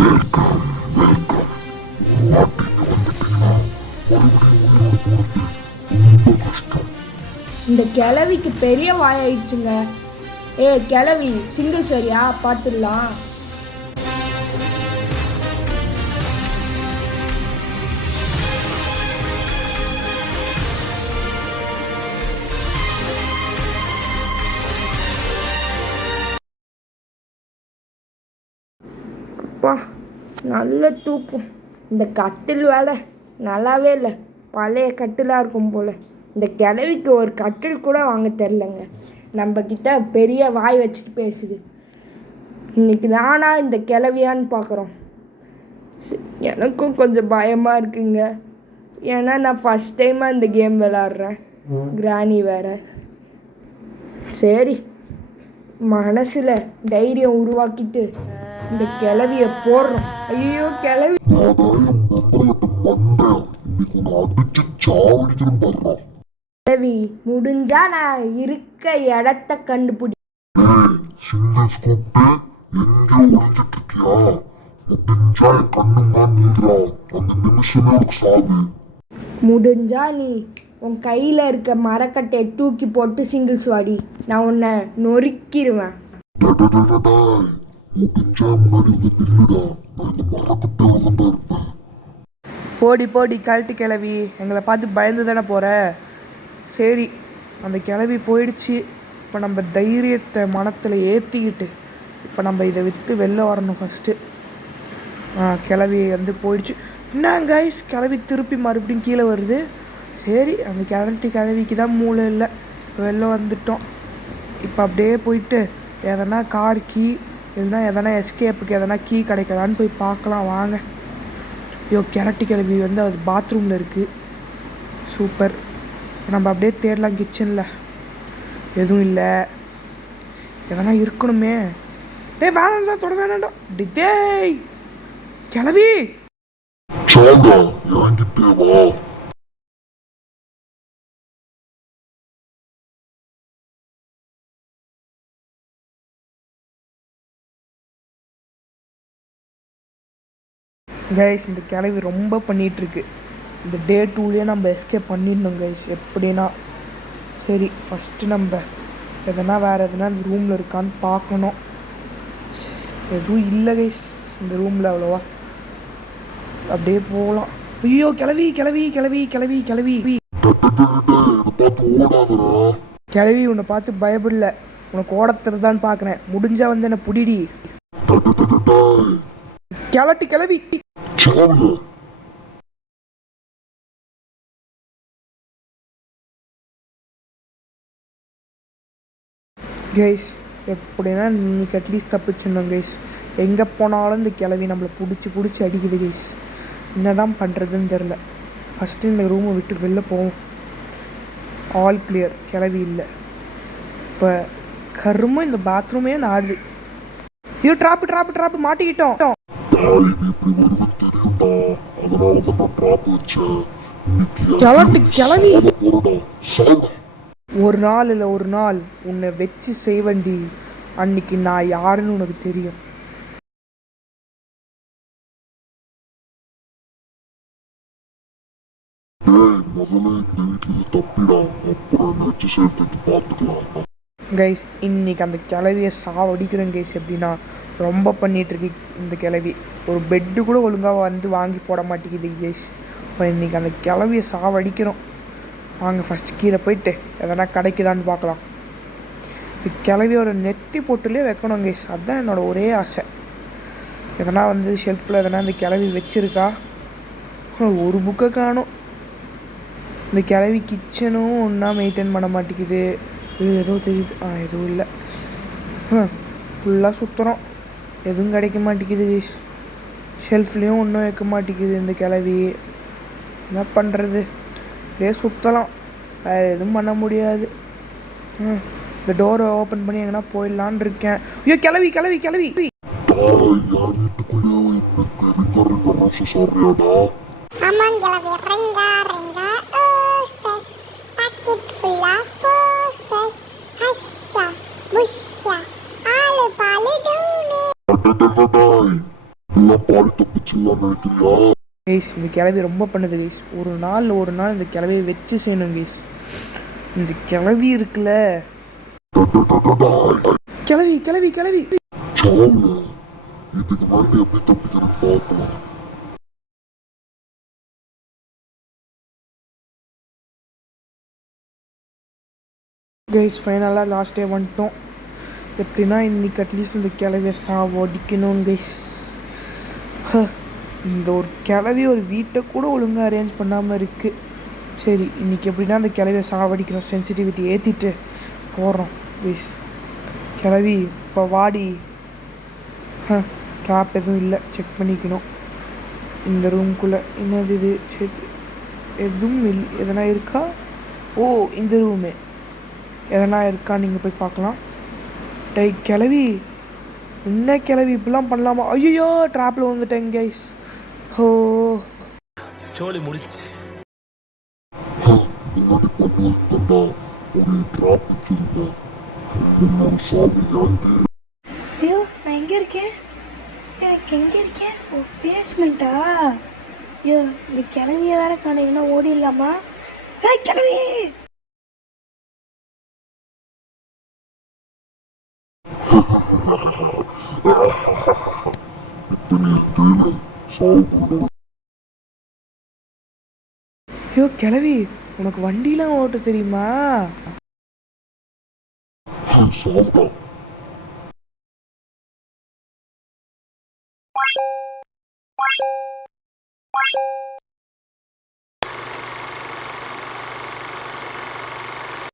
Welcome welcome. மாட்டீங்க வந்துட்டீங்கன்னா மறுபடியும் உயிரோட போகிறது ரொம்ப கஷ்டம். இந்த கிழவிக்கு பெரிய வாயாயிடுச்சுங்க. கிழவி சிங்கிள் சரியா பார்த்துடலாம். அப்பா நல்ல தூக்கம். இந்த கட்டில் வேலை நல்லாவே இல்லை, பழைய கட்டிலாக இருக்கும் போல். இந்த கிழவிக்கு ஒரு கட்டில் கூட வாங்க தெரிலங்க. நம்மக்கிட்ட பெரிய வாய் வச்சுட்டு பேசுது. இன்னைக்கு தானா இந்த கிழவியான்னு பார்க்குறோம். எனக்கும் கொஞ்சம் பயமாக இருக்குங்க. ஏன்னா நான் ஃபஸ்ட் டைமாக இந்த கேம் விளாட்றேன். கிராணி வேறு. சரி, மனசில் தைரியம் உருவாக்கிட்டு இந்த கிழவியை போடுறோம். ஐயோ கிழவி கிழவி முடிஞ்சா நான் இருக்க இடத்த கண்டுபிடி. முடிஞ்சா நீ உன் கையில் இருக்க மரக்கட்டையை தூக்கி போட்டு சிங்கிள்ஸ் வாடி, நான் உன்னை நொறுக்கிடுவேன். போடி போடி கழட்டு கிளவி, எங்களை பார்த்து பயந்து தானே போகிற. சரி, அந்த கிளவி போயிடுச்சு. இப்போ நம்ம தைரியத்தை மனத்தில் ஏற்றிக்கிட்டு இப்போ நம்ம இதை விற்று வெளில வரணும் ஃபஸ்ட்டு. கிளவி வந்து போயிடுச்சு. என்ன கைஸ், கிளவி திருப்பி மறுபடியும் கீழே வருது. சரி, அந்த கிளவிக்கு தான் மூளை இல்லை. வெளில வந்துட்டோம். இப்போ அப்படியே போயிட்டு எதனா கார் கீ இல்லைனா எதனா எஸ்கேப்புக்கு எதனா கீ கிடைக்கலான்னு போய் பார்க்கலாம் வாங்க. ஐயோ கிளவி வந்து அது பாத்ரூமில் இருக்குது. சூப்பர். நம்ம அப்படியே தேடலாம் கிச்சனில். எதுவும் இல்லை, எதனா இருக்கணுமே. வேணாண்டா, தொட வேணாண்டா. டேய் கிளவி, கைஸ் இந்த கிளவி ரொம்ப பண்ணிகிட்ருக்கு. இந்த டே 2லேயே நம்ம எஸ்கேப் பண்ணிடணும் கைஸ் எப்படின்னா. சரி, ஃபஸ்ட்டு நம்ம எதனா வேறு எதனா இந்த ரூமில் இருக்கான்னு பார்க்கணும். எதுவும் இல்லை கைஸ் இந்த ரூமில் அவ்வளோவா. அப்படியே போகலாம். ஐயோ கிளவி கிளவி கிளவி கிளவி கிளவி கிளவி உன்னை பார்த்து பயப்படல, உனக்கு ஓடத்துறதான்னு பார்க்குறேன். முடிஞ்சா வந்து என்ன புடிடி. கிளட்டி கிளவி. கைஸ் எப்படின்னா இன்னைக்கு அட்லீஸ்ட் தப்பிச்சிடணும் கைஸ். எங்கே போனாலும் இந்த கிளவி நம்மளை பிடிச்சி அடிக்குது கைஸ். என்ன தான் பண்ணுறதுன்னு தெரில. ஃபஸ்ட்டு இந்த ரூமை விட்டு வெளில போவோம். ஆல் கிளியர், கிளவி இல்லை. இப்போ கரும இந்த பாத்ரூமே நாடுது. ஐயோ ட்ராப்பு மாட்டிக்கிட்டோம். கிளவி ஒரு நாள் இல்லை ஒரு நாள் உன்னை வச்சு செய்வண்டி. அன்னைக்கு நான் யாருன்னு உனக்கு தெரியும். கைஸ் இன்னைக்கு அந்த கிளவியை சாவடிக்கிறேன் கைஸ். எப்படின்னா ரொம்ப பண்ணிகிட்ருக்கு இந்த கிளவி. ஒரு பெட்டு கூட ஒழுங்காக வந்து வாங்கி போட மாட்டேங்குது கைஸ். இப்போ இன்றைக்கி அந்த கிளவியை சாவடிக்கிறோம். வாங்க ஃபஸ்ட்டு கீழே போயிட்டு எதனா கிடைக்குதான்னு பார்க்கலாம். இந்த கிளவியோட நெத்தி போட்டுலேயே வைக்கணும் கைஸ், அதுதான் என்னோடய ஒரே ஆசை. எதனா வந்து ஷெல்ஃபில் எதனா இந்த கிளவி வச்சுருக்கா. ஒரு புக்கை காணும். இந்த கிளவி கிச்சனும் ஒன்றா மெயின்டைன் பண்ண மாட்டேங்குது. ஏதோ தெரியுது. எதுவும் இல்லை. ஃபுல்லாக சுற்றுறோம், எதுவும் கிடைக்க மாட்டேங்குது கைஸ். ஷெல்ஃப்லேயும் ஒன்றும் வைக்க மாட்டேங்குது இந்த கிளவி. என்ன பண்ணுறது, அப்படியே சுற்றலாம், வேறு எதுவும் பண்ண முடியாது. இந்த டோரை ஓப்பன் பண்ணி எங்கன்னா போயிடலான் இருக்கேன். ஐயோ கிளவி கிளவி கிளவி. இப்பெல்லாம் பாடி தப்பிச்சிடலாம் நினைக்கிறியா? கைஸ் இந்த கிளவி ரொம்ப பண்ணுது கைஸ். ஒரு நாள் இந்த கிளவியை வச்சு செய்யணும் கைஸ். இந்த கிளவி இருக்குல்ல, கிளவி கிளவி கிளவி சாவுல இதுக்கு மேலே எப்படி தப்பிக்கிறேன்னு பார்க்கலாம். கைஸ் ஃபைனலாக லாஸ்ட் டே வந்துட்டோம். எப்படின்னா இன்னைக்கு அட்லீஸ்ட் இந்த கிளவியை சாவடிக்கணும் கைஸ். இந்த ஒரு கிளவி ஒரு வீட்டை கூட ஒழுங்காக அரேஞ்ச் பண்ணாமல் இருக்குது. சரி இன்னைக்கு எப்படின்னா அந்த கிளவியை சாவடிக்கணும். சென்சிட்டிவிட்டி ஏற்றிட்டு போடுறோம் கைஸ். கிளவி இப்போ வாடி. ட்ராப் எதுவும் இல்லை, செக் பண்ணிக்கணும். இந்த ரூம்குள்ளே என்னது இது? சரி எதுவும் எதனா இருக்கா? ஓ இந்த ரூமு எதனா இருக்கா, நீங்கள் போய் பார்க்கலாம். டை கிளவி, என்ன கிளவி இப்படிலாம் பண்ணலாமா? ஐயோ ட்ராப்பில் வந்துட்டேங்க கைஸ். ஓ சோலி முடிச்சு. முன்னாடி பண்ணுவா ஒரு டிராப் வச்சிருப்பேன். என்னோட சாவி யாருக்கு? ஐயோ நான் எங்கே இருக்கேன்? எனக்கு எங்கே இருக்கேன்? ஓ பேஸ்மெண்ட்டா? ஐயோ இந்த கிளவியை வேற காணீங்கன்னா ஓடிடலாமா? கிளவி எத்தனை கேளு சாவு. ஐயோ கிளவி, உனக்கு வண்டிலாம் ஓட்ட தெரியுமா? சாவுடா.